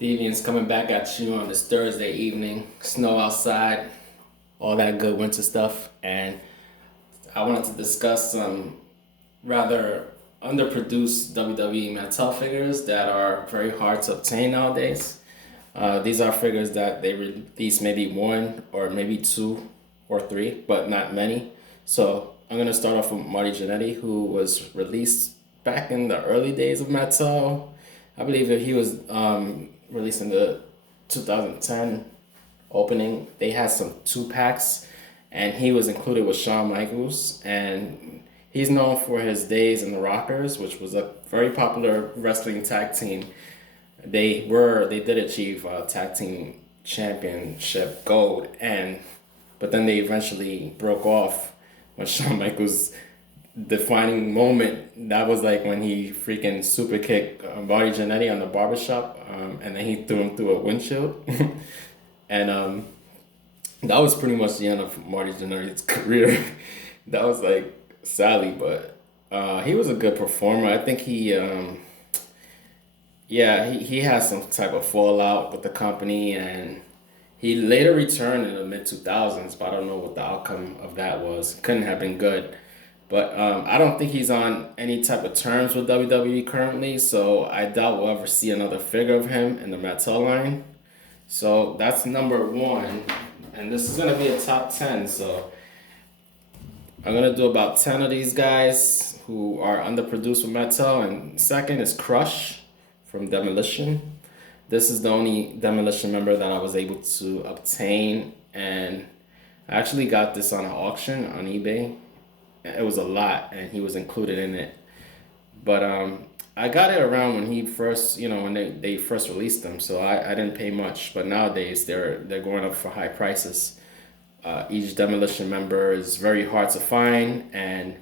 Deviants coming back at you on this Thursday evening. Snow outside, all that good winter stuff. And I wanted to discuss some rather underproduced WWE Mattel figures that are very hard to obtain nowadays. These are figures that they release maybe one or maybe two or three, but not many. So I'm gonna start off with Marty Jannetty, who was released back in the early days of Mattel. I believe that he was released in the 2010 opening. They had some two packs, and he was included with Shawn Michaels. And he's known for his days in the Rockers, which was a very popular wrestling tag team. They did achieve a tag team championship gold, and but then they eventually broke off when Shawn Michaels defining moment. That was like when he freaking super kicked Marty Jannetty on the barbershop, and then he threw him through a windshield. And that was pretty much the end of Marty Jannetty's career. That was like sadly, but he was a good performer. I think he had some type of fallout with the company, and he later returned in the mid 2000s, but I don't know what the outcome of that was. Couldn't have been good. But I don't think he's on any type of terms with WWE currently, so I doubt we'll ever see another figure of him in the Mattel line. So that's number one, and this is gonna be a top 10. So I'm gonna do about 10 of these guys who are underproduced with Mattel, and second is Crush from Demolition. This is the only Demolition member that I was able to obtain, and I actually got this on an auction on eBay. It was a lot, and he was included in it. But I got it around when he first, when they first released them, so I didn't pay much. But nowadays they're going up for high prices. Each Demolition member is very hard to find, and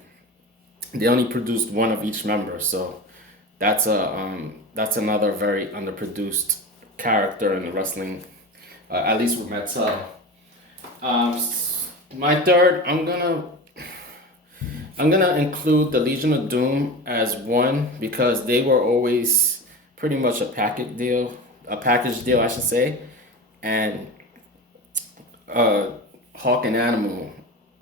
they only produced one of each member, so that's another very underproduced character in the wrestling, at least with Mattel. Um, my third, I'm gonna include the Legion of Doom as one because they were always pretty much a package deal, I should say, and uh, Hawk and Animal.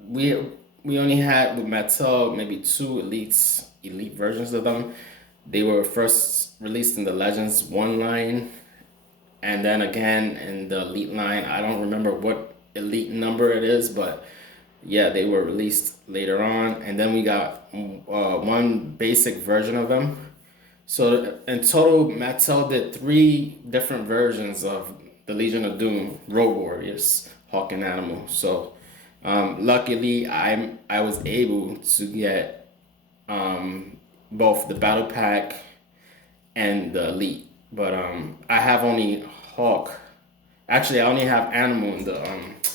We we only had with Mattel maybe two elite versions of them. They were first released in the Legends one line, and then again in the Elite line. I don't remember what Elite number it is, but yeah, they were released later on, and then we got one basic version of them. So in total, Mattel did three different versions of the Legion of Doom, Road Warriors, Hawk and Animal. So luckily, I was able to get both the Battle Pack and the Elite, but I have only Hawk. Actually, I only have Animal in the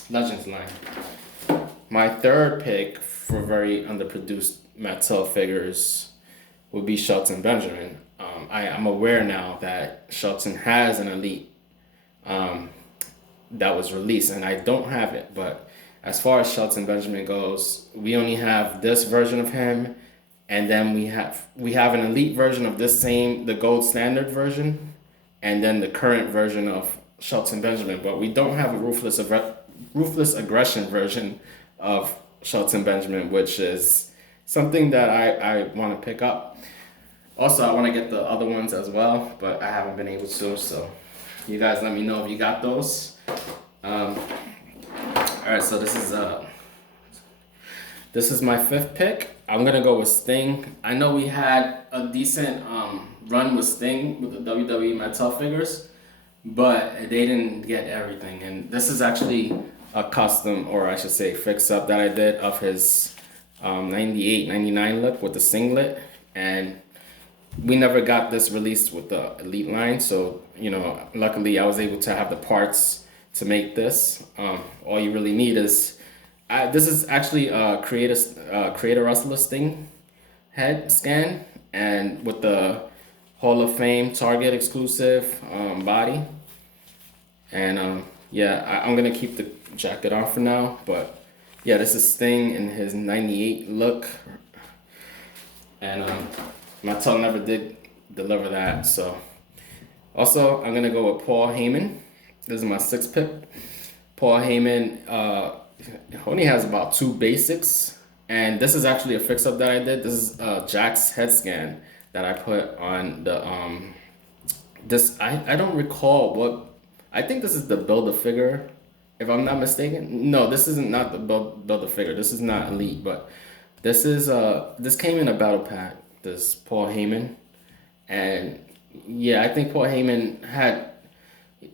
Legends line. My third pick for very underproduced Mattel figures would be Shelton Benjamin. I'm aware now that Shelton has an Elite um, that was released, and I don't have it. But as far as Shelton Benjamin goes, we only have this version of him, and then we have an Elite version of the gold standard version, and then the current version of Shelton Benjamin. But we don't have a ruthless aggression version of Shelton Benjamin, which is something that I want to pick up. Also, I want to get the other ones as well, but I haven't been able to. So, you guys let me know if you got those. All right, so this is my fifth pick. I'm gonna go with Sting. I know we had a decent run with Sting with the WWE Mattel figures, but they didn't get everything. And this is actually a custom, or I should say fix up that I did of his 98, 99 look with the singlet. And we never got this released with the Elite line, so luckily I was able to have the parts to make this. All you really need is this is actually a creator wrestler Sting head scan, and with the Hall of Fame Target exclusive body. And yeah, I'm gonna keep the jacket on for now, but yeah, this is Sting in his 98 look, and Mattel never did deliver that. So Also, I'm gonna go with Paul Heyman. This is my sixth pick. Paul Heyman only has about two basics, and this is actually a fix up that I did. This is Jack's head scan that I put on the this. I don't recall what. I think this is the build a figure, if I'm not mistaken. No, this isn't not the build a figure. This is not elite, but this came in a battle pack. This Paul Heyman, and yeah, I think Paul Heyman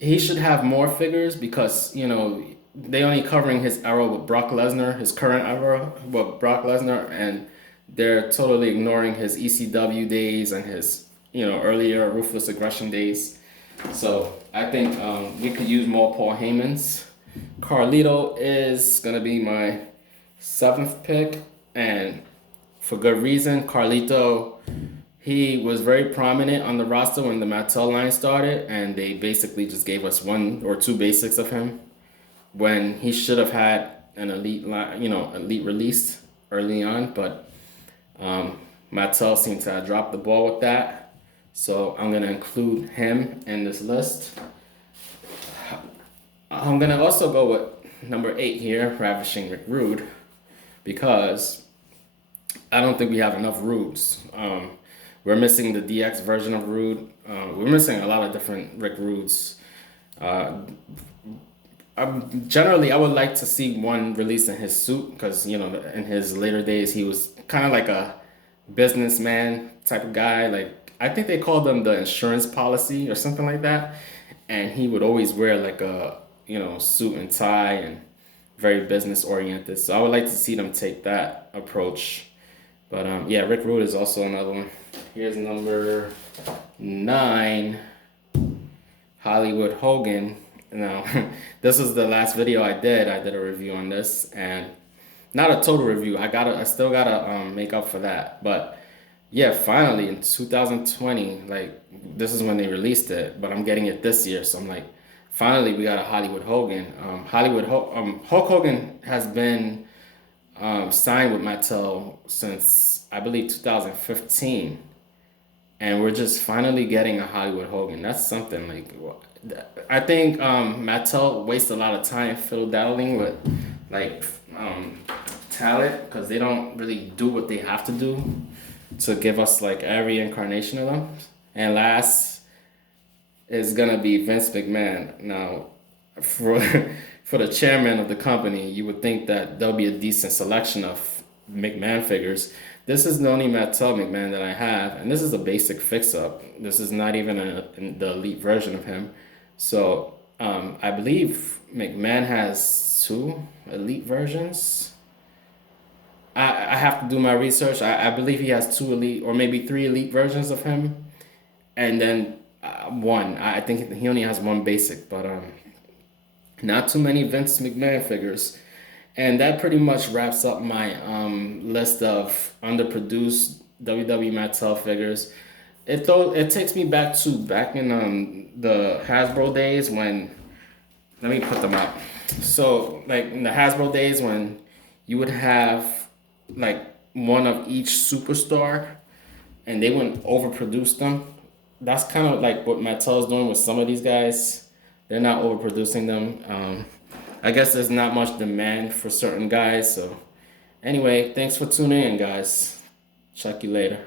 he should have more figures because they only covering his era with Brock Lesnar, his current era with Brock Lesnar, and they're totally ignoring his ECW days and his earlier ruthless aggression days. So I think we could use more Paul Heymans. Carlito is gonna be my seventh pick, and for good reason. Carlito, he was very prominent on the roster when the Mattel line started, and they basically just gave us one or two basics of him when he should have had an elite line, elite released early on. But Mattel seemed to have dropped the ball with that, so I'm gonna include him in this list. I'm gonna also go with number 8 here, Ravishing Rick Rude, because I don't think we have enough Rudes. We're missing the DX version of Rude. We're missing a lot of different Rick Rudes. Generally, I would like to see one released in his suit because, in his later days, he was kind of like a businessman type of guy. Like, I think they called him the insurance policy or something like that. And he would always wear like a, suit and tie and very business oriented. So I would like to see them take that approach. But yeah, Rick Rude is also another one. Here's number 9, Hollywood Hogan. Now, this was the last video I did. I did a review on this, and not a total review. I still gotta make up for that. But yeah, finally in 2020, like this is when they released it. But I'm getting it this year, so I'm like, finally we got a Hollywood Hogan. Hulk Hogan has been signed with Mattel since I believe 2015, and we're just finally getting a Hollywood Hogan. That's something. Like, I think Mattel wastes a lot of time fiddle-daddling with like talent because they don't really do what they have to do to give us like every incarnation of them. And last is gonna be Vince McMahon. Now, for for the chairman of the company, you would think that there'll be a decent selection of McMahon figures. This is the only Mattel McMahon that I have, and this is a basic fix-up. This is not even the elite version of him. So I believe McMahon has 2 elite versions. I have to do my research. I believe he has 2 elite or maybe 3 elite versions of him, and then one. I think he only has 1 basic, but not too many Vince McMahon figures. And that pretty much wraps up my list of underproduced WWE Mattel figures. It takes me back in the Hasbro days when, let me put them up. So like in the Hasbro days when you would have like one of each superstar, and they wouldn't overproduce them. That's kind of like what Mattel's doing with some of these guys. They're not overproducing them. I guess there's not much demand for certain guys. So anyway, thanks for tuning in, guys. Check you later.